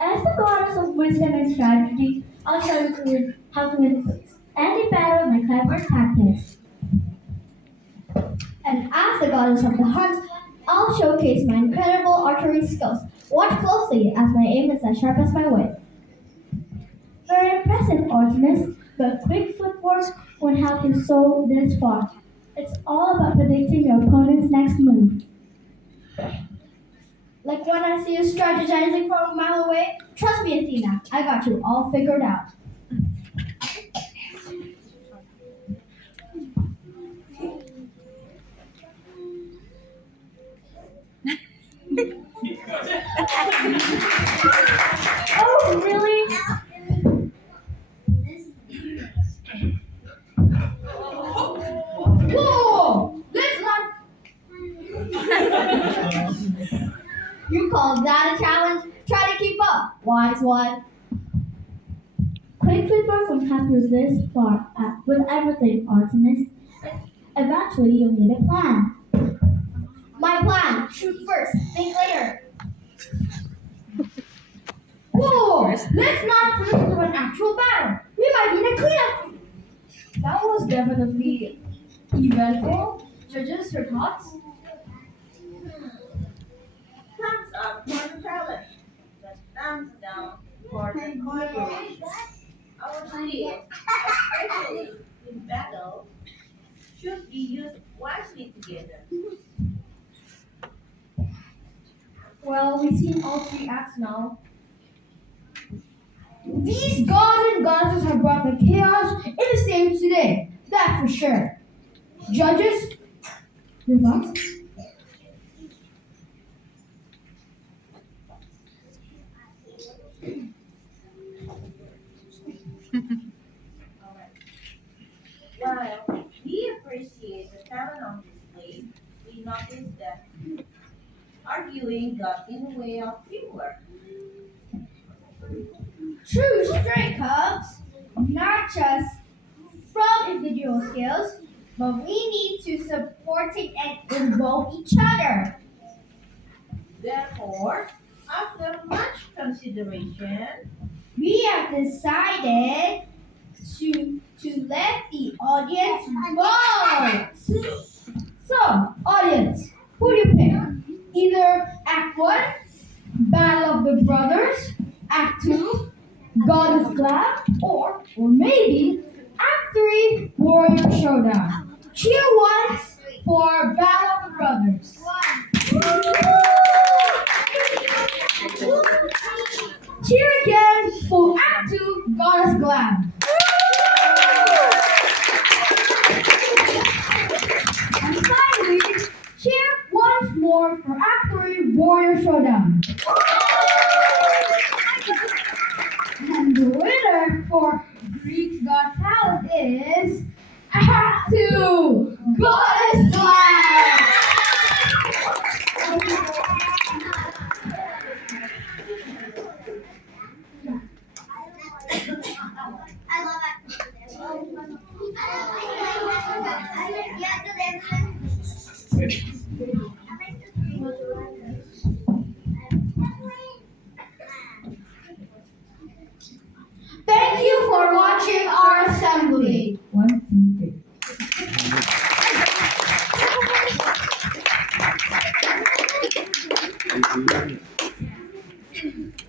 As the goddess of wisdom and strategy, I'll show you how to win any battle with my clever tactics. And as the goddess of the hunt, I'll showcase my incredible archery skills. Watch closely as my aim is as sharp as my wit. Very impressive, Artemis, but quick footwork won't help you so this far. It's all about predicting your opponent's next move. Like when I see you strategizing from a mile away, trust me, Athena, I got you all figured out. Oh, really? Whoa! Let's not. You call that a challenge? Try to keep up, wise one. Quick footwork won't help you this far with everything, Artemis. Eventually, you'll need a plan. My plan: shoot first, think later. Whoa! Let's not push into an actual battle. We might need a cleanup. That was definitely eventful. Judges, your thoughts? Thumbs up for the challenge. The thumbs down for the collaboration. Our skills, especially in battle, should be used wisely together. Well, we've seen all three acts now. These gods and goddesses have brought the chaos in the stage today. That's for sure. Judges, your thoughts? While we appreciate the talent on display, we notice that arguing got in the way of teamwork. True straight cubs, not just from individual skills, but we need to support it and involve each other. Therefore, after much consideration, We have decided to let the audience vote. So, audience, who do you pick? Either Act 1, Battle of the Brothers, Act 2, God is Glad, or maybe Act 3, Warrior Showdown. Cheer once for Battle of the Brothers. Cheer again for Act 2, God is Glad. And finally, cheer once more for Act 3, Warrior Showdown. And the winner for Greek Got Talent is Act 2, Goddess Glad! I love Thank you for watching our assembly. 1, 2, 3.